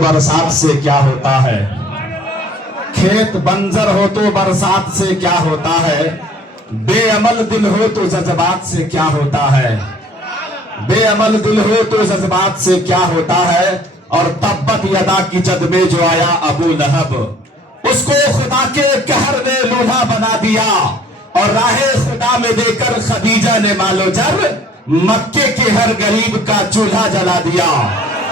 बरसात से क्या होता है, खेत बंजर हो तो बरसात से क्या होता है, बेअमल दिल हो तो जज्बात से क्या होता है, बेअमल दिल हो तो जज्बात से क्या होता है। और तब्बत यदा की जद में जो आया अबू लहब, उसको खुदा के कहर ने लोहा बना दिया और राहे खुदा में देकर खदीजा ने मालो जर मक्के के हर गरीब का चूल्हा जला दिया।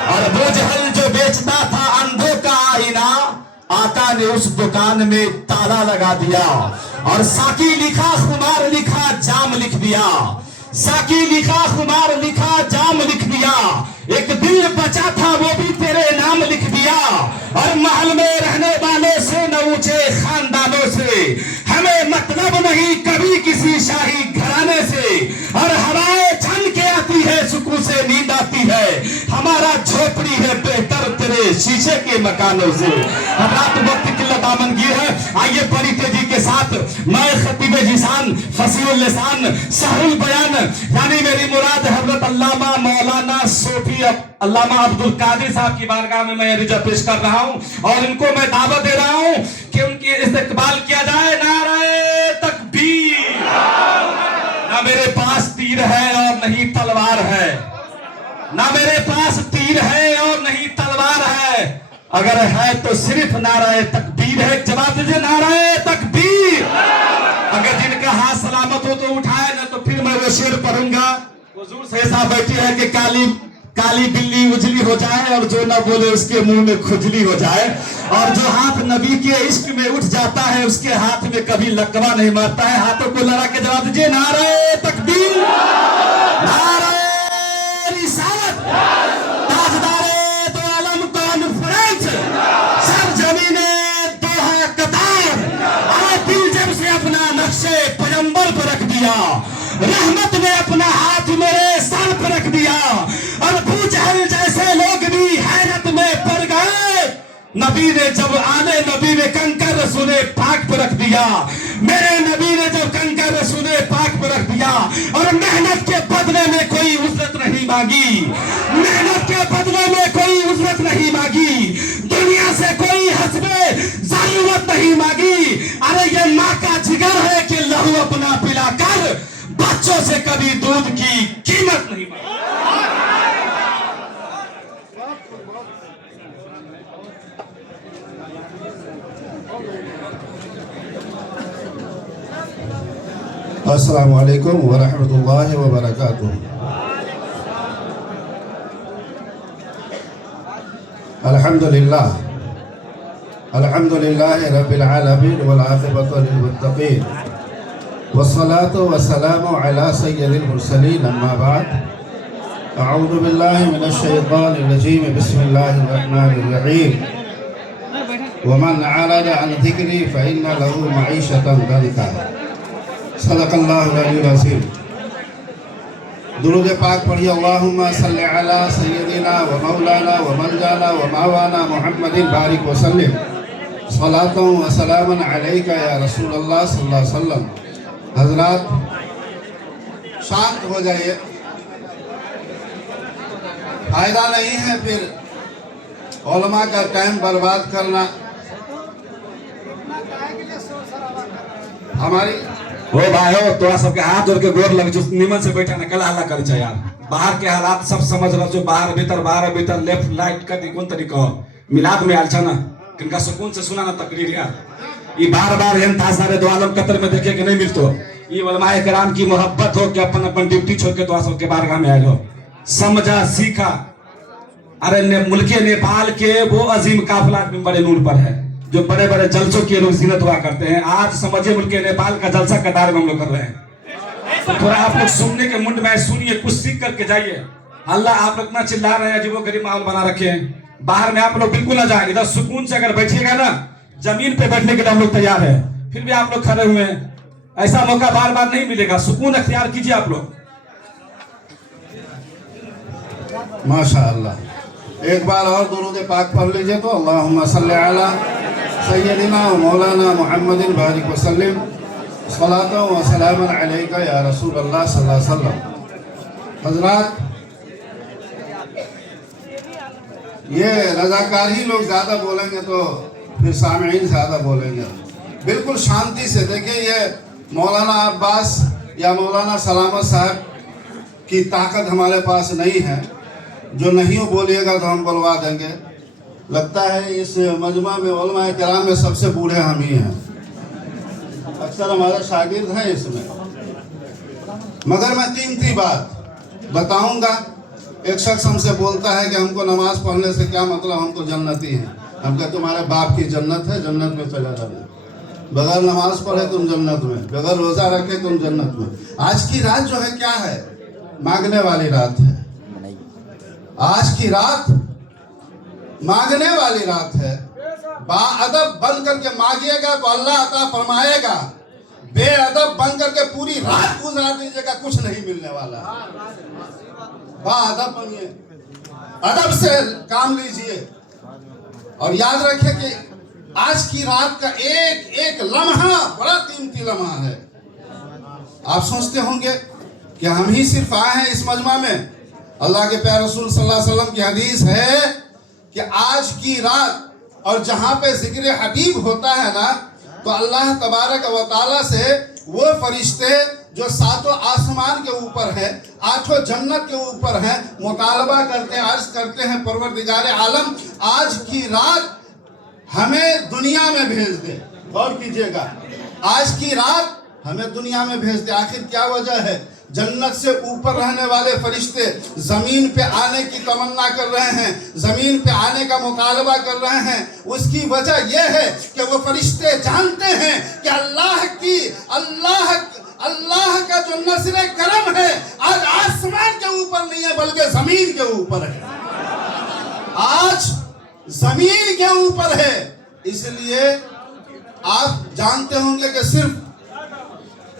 और अबू जहल जो बेचता था अंधों का आईना, आका ने उस दुकान में ताला लगा दिया। और साकी लिखा खुमार लिखा जाम लिख दिया, साकी लिखा खुमार लिखा जाम लिख दिया। एक दिल बचा था वो भी तेरे नाम लिख दिया। और महल में रहने वालों से न ऊंचे खानदानों से हमें मतलब नहीं कभी किसी शाही घराने से। और हवाएं छन के आती है सुकून से नींद आती है, हमारा झोपड़ी है बेहतर तेरे शीशे के मकानों से। अब रात वक्त किल्लत आमदगी है। आइए बड़ी तेजी के साथ मैं खतीब जिसान फसीहुल लिसान सहरुल बयान यानी मेरी मुराद हजरत अल्लामा मौलाना सूफी अल्लामा अब्दुल कादिर साहब की बारगाह में मैं रिजा पेश कर रहा हूं और इनको मैं दावत दे रहा हूं कि उनकी इस्तकबाल किया जाए। नारे तकबीर। ना मेरे पास तीर है और नहीं तलवार है, ना मेरे पास तीर है और नहीं तलवार है, अगर है तो सिर्फ नाराए तकबीर है। जवाब दीजिए नाराए तकबीर। अगर जिनका हाथ सलामत हो तो उठाए, ना तो फिर मैं वो शेर पढ़ूंगा। हुजूर से ऐसा बैठी है कि काली बिल्ली उजली हो जाए और जो ना बोले उसके मुंह में खुजली हो जाए। और जो हाथ नबी के इश्क में उठ जाता है उसके हाथ में कभी लकवा नहीं मारता है। हाथों को लड़ा के जवाब दीजिए नारे तकबीर, नारे रिसालत, ताजदारे दो आलम कॉन्फ्रेंस, सब जमीने दोहा कतार। और दिल जब से अपना नक्शे पैगंबर पर रख दिया, रहमत ने अपना हाथ मेरे सर पर रख दिया। और अबू जहल जैसे लोग भी हैरत में पड़ गए। नबी ने जब आने नबी ने कंकर रसूले पाक पर रख दिया, मेरे नबी ने जब कंकर रसूले पाक पर रख दिया। और मेहनत के बदले में कोई उजरत नहीं मांगी, मेहनत के बदले में कोई उजरत नहीं मांगी, दुनिया से कोई हस्बे जरूरत नहीं मांगी। अरे ये माँ का जिगर है कि लहू अपना पिलाकर बच्चों से कभी दूध की कीमत नहीं मांगी। अस्सलामु अलैकुम व रहमतुल्लाहि व बरकातुहू। अल्हम्दुलिल्लाह अल्हम्दुलिल्लाहि रब्बिल आलमीन वल आक़िबतु लिल मुत्तक़ीन वस्सलातु वस्सलामु अला सय्यिदिल मुरसलीन अम्मा बाद। अऊज़ु बिल्लाहि मिनश शैतानिर रजीम बिस्मिल्लाहिर रहमानिर रहीम। वमन अरदा अन ज़िक्री फ़इन्ना लहू मईशतन दंका। सदक़ल्लाहुल अलीयुल अज़ीम। दुरूद पाक पढ़िए। अल्लाहुम्मा सल्लि अला सय्यदिना व मौलाना व मौलाना व मावाना मुहम्मदिन बारिक व सल्लिम सलातन व सलामन अलैका या रसूल अल्लाह सल्लल्लाहु अलैहि वसल्लम। हजरात शांत हो जाइए, फायदा नहीं है फिर उलमा का टाइम बर्बाद करना। हमारी ओ भाइयों, तो सबके हाथ जोड़ के गोर लग जो निमन से बैठा ना कल हल्ला कर चाहे यार। बाहर के हालात सब समझ रहा जो बाहर भीतर लेफ्ट राइट का कौन तरीका मिलाद में आलछा ना किनका सुकून से सुना ना तकरीर यार। ये बार हम था सारे दो आलम कतर में देखे कि नहीं मिलतो। ये उलमाए किराम की मोहब्बत हो कि अपन अपन ड्यूटी छोड़ के तो सबके बारगाह में आए हो, समझा सीखा। अरे मुल्के नेपाल के वो अजीम काफिला बड़े नूर पर है जो बड़े बड़े जलसों की लोग जीनत हुआ करते हैं। आज समझिए मुल्के नेपाल का जलसा कतार में हम लोग कर रहे हैं। तो थोड़ा आप लोग सुनने के मुंड में सुनिए, कुछ सीख करके जाइए। अल्लाह आप लोग इतना चिल्ला रहे हैं, अजीबो गरीब माहौल बना रखे हैं। बाहर में आप लोग बिल्कुल ना जाए, इधर सुकून से अगर बैठिएगा ना, जमीन पे बैठने के लिए हम लोग तैयार है। फिर भी आप लोग खड़े हुए हैं, ऐसा मौका बार बार नहीं मिलेगा। सुकून अख्तियार कीजिए आप लोग। माशाअल्लाह। एक बार और दुरूद पाक पढ़ लीजिए तो अल्लाहुम्मा सल्लि अला सय्यदिना व मौलाना मुहम्मदिन बारिक व सल्लिम सलातन व सलामन अलैका या रसूल अल्लाह सल्लल्लाहु अलैहि वसल्लम। हजरात ये रजाकार ही लोग ज़्यादा बोलेंगे तो फिर सामईन ज़्यादा बोलेंगे। बिल्कुल शांति से देखिए, ये मौलाना अब्बास या मौलाना सलामत साहब की ताकत हमारे पास नहीं है। जो नहीं बोलिएगा तो हम बोलवा देंगे। लगता है इस मजमा में उलमा किराम में सबसे बूढ़े हम ही हैं। अक्सर हमारे शागिर्द हैं इसमें। मगर मैं कीमती बात बताऊंगा। एक शख्स हमसे बोलता है कि हमको नमाज पढ़ने से क्या मतलब, हमको जन्नती है। हम कहते तुम्हारे बाप की जन्नत है, जन्नत में चला जाना। बगैर नमाज पढ़े तुम जन्नत में, बगैर रोजा रखे तुम जन्नत में। आज की रात जो है क्या है? मांगने वाली रात है। आज की रात मांगने वाली रात है। बाअदब बन करके मांगिएगा तो अल्लाह अता फरमाएगा। बेअदब बन करके पूरी रात गुजार दीजिएगा, कुछ नहीं मिलने वाला। बाअदब बनिए, अदब से काम लीजिए और याद रखिए कि आज की रात का एक एक लम्हा बड़ा कीमती लम्हा है। आप सोचते होंगे कि हम ही सिर्फ आए हैं इस मजमा में। अल्लाह के प्यारे रसूल सल्लल्लाहु अलैहि वसल्लम की हदीस है कि आज की रात और जहां पे जिक्र हबीब होता है ना, तो अल्लाह तबारक व तआला से वो फरिश्ते जो सातों आसमान के ऊपर है, आठों जन्नत के ऊपर है, मुतालबा करते हैं, अर्ज करते हैं, परवरदिगार आलम आज की रात हमें दुनिया में भेज दे। गौर कीजिएगा, आज की रात हमें दुनिया में भेज दे। आखिर क्या वजह है? जन्नत से ऊपर रहने वाले फरिश्ते जमीन पे आने की तमन्ना कर रहे हैं, जमीन पे आने का मुतालबा कर रहे हैं। उसकी वजह यह है कि वो फरिश्ते जानते हैं कि अल्लाह का जो नज़रे करम है आज आसमान के ऊपर नहीं है बल्कि जमीन के ऊपर है। आज जमीन के ऊपर है। इसलिए आप जानते होंगे कि सिर्फ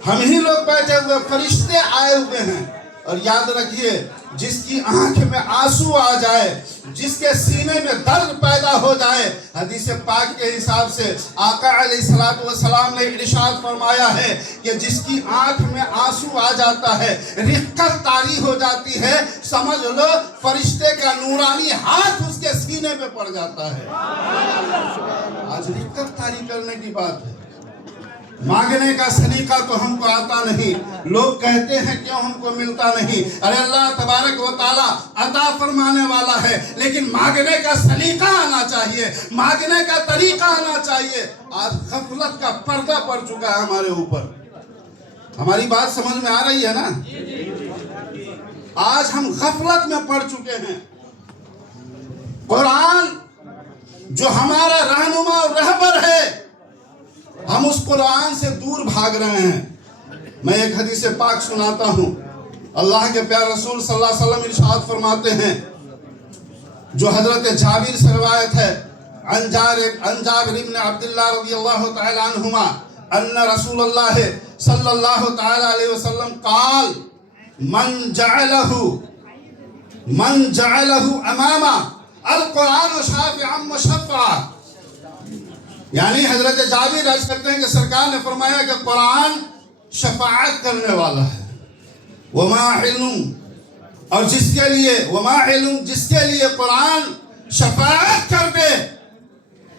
हम ही लोग बैठे हुए, फरिश्ते आए हुए हैं। और याद रखिए, जिसकी आंख में आंसू आ जाए, जिसके सीने में दर्द पैदा हो जाए, हदीस पाक के हिसाब से आका अलैहिस्सलातु वस्सलाम ने इरशाद फरमाया है कि जिसकी आंख में आंसू आ जाता है, रिक्कत तारी हो जाती है, समझ लो फरिश्ते का नूरानी हाथ उसके सीने पे पड़ जाता है। आज रिक्कत तारी करने की बात है। मांगने का सलीका तो हमको आता नहीं। लोग कहते हैं क्यों हमको मिलता नहीं। अरे अल्लाह तबारक व तआला अता फरमाने वाला है, लेकिन मांगने का सलीका आना चाहिए, मांगने का तरीका आना चाहिए। आज गफलत का पर्दा पड़ चुका है हमारे ऊपर। हमारी बात समझ में आ रही है ना? आज हम गफलत में पड़ चुके हैं। कुरान जो हमारा रहनुमा और रहबर है, हम उस कुरान से दूर भाग रहे हैं। मैं एक हदीस पाक सुनाता हूँ। अल्लाह के प्यारे रसूल सल्लल्लाहु अलैहि वसल्लम इरशाद फरमाते हैं, जो हजरत जाबिर से रिवायत है, अन जाबिर इब्न अब्दुल्लाह रज़ियल्लाहु तआला अन्हुमा अन्ना रसूलुल्लाह सल्लल्लाहु तआला अलैहि वसल्लम क़ाल मन जअलहु अमामा अल कुरान शाफ़िअन मुशफ़्फ़ा। यानी हजरत जाबिर अर्ज करते हैं कि सरकार ने फरमाया कि कुरान शफाअत करने वाला है। वमा इल्म, और जिसके लिए कुरान शफाअत कर दे,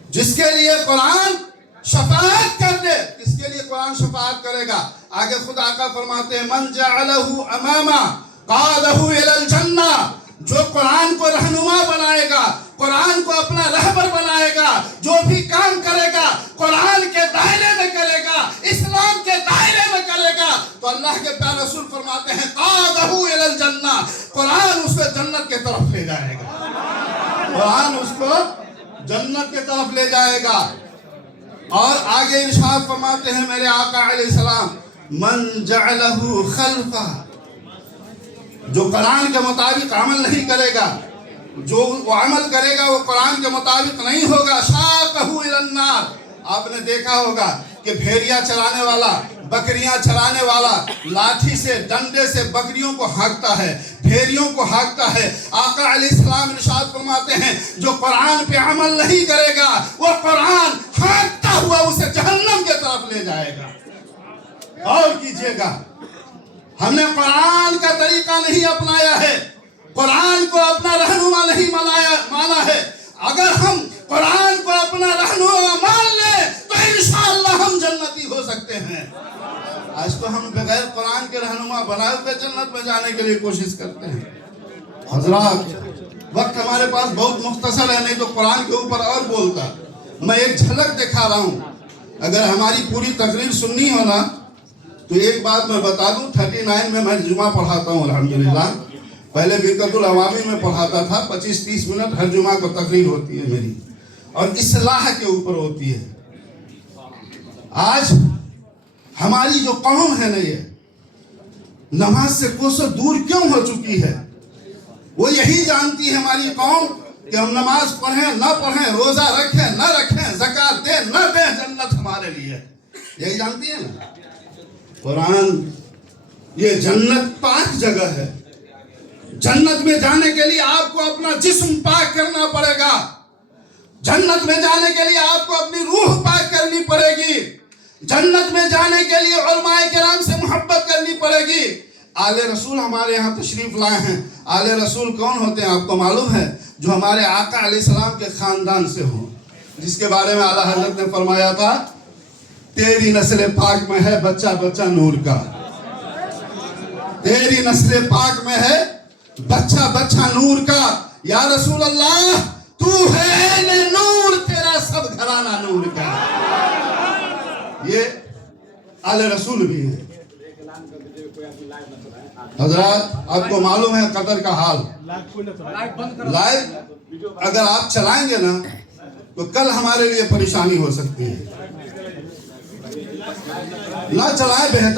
जिसके लिए कुरान शफाअत कर दे, किसके लिए कुरान शफाअत करेगा? आगे खुद आका फरमाते हैं, मन जअलहु अमामा क़ादहु इलल जन्ना। जो कुरान को रहनुमा बनाएगा, कुरान को अपना रहबर बनाएगा, जो भी काम करेगा कुरान के दायरे में करेगा, इस्लाम के दायरे में करेगा, तो अल्लाह के प्यारे रसूल फरमाते हैं क़ादहु इलल जन्ना, कुरान उसको जन्नत की तरफ ले जाएगा। कुरान उसको जन्नत की तरफ ले जाएगा। और आगे इरशाद फरमाते हैं मेरे आका अलैहिस्सलाम, मन जअलहु खल्फा, जो कुरान के मुताबिक अमल नहीं करेगा, जो वो अमल करेगा वो कुरान के मुताबिक नहीं होगा, शाक़हु इलन नार। आपने देखा होगा कि भेड़िया चलाने वाला, बकरियां चलाने वाला लाठी से, डंडे से बकरियों को हाँकता है, भेड़ियों को हाँकता है। आका अलैहिस्सलाम इरशाद फरमाते हैं, जो कुरान पे अमल नहीं करेगा वो कुरान हाँकता हुआ उसे जहन्नम की तरफ ले जाएगा। और कीजिएगा, हमने कुरान का तरीका नहीं अपनाया है, कुरान को अपना रहनुमा नहीं माना है। अगर हम कुरान को अपना रहनुमा मान लें तो इंशाअल्लाह हम जन्नती हो सकते हैं। आज तो हम बगैर कुरान के रहनुमा बनाए हुए जन्नत में जाने के लिए कोशिश करते हैं। हजरात, वक्त हमारे पास बहुत मुख्तसर है, नहीं तो कुरान के ऊपर और बोलता। मैं एक झलक दिखा रहा हूँ। अगर हमारी पूरी तकरीर सुननी हो ना तो एक बात मैं बता दूं, 39 में मैं जुमा पढ़ाता हूँ अल्हम्दुलिल्लाह। पहले बिरकतुल अवामी में पढ़ाता था, 25-30 मिनट हर जुमा को तकरीर होती है मेरी, और इस्लाह के ऊपर होती है। आज हमारी जो कौम है ना, ये नमाज से कोसों दूर क्यों हो चुकी है? वो यही जानती है हमारी कौम कि हम नमाज पढ़ें ना पढ़ें, रोजा रखें ना रखें, ज़कात दें ना दें, जन्नत हमारे लिए, यही जानती है ना। कुरान ये जन्नत पाक जगह है। जन्नत में जाने के लिए आपको अपना जिस्म पाक करना पड़ेगा। जन्नत में जाने के लिए आपको अपनी रूह पाक करनी पड़ेगी। जन्नत में जाने के लिए उलमाए किराम से मोहब्बत करनी पड़ेगी। आले रसूल हमारे यहाँ तशरीफ लाए हैं। आले रसूल कौन होते हैं आपको मालूम है? जो हमारे आका अलैहिस्सलाम के खानदान से हो, जिसके बारे में आला हज़रत ने फरमाया था, तेरी नस्ल पाक में है बच्चा बच्चा नूर का। तेरी नस्ल पाक में है बच्चा बच्चा नूर का। या रसूल अल्लाह, तू है ने नूर, तेरा सब घराना नूर का। ये आले रसूल भी है। हजरात, आपको मालूम है कतर का हाल। लाइव अगर आप चलाएंगे ना तो कल हमारे लिए परेशानी हो सकती है। ना चलाए बेहतर।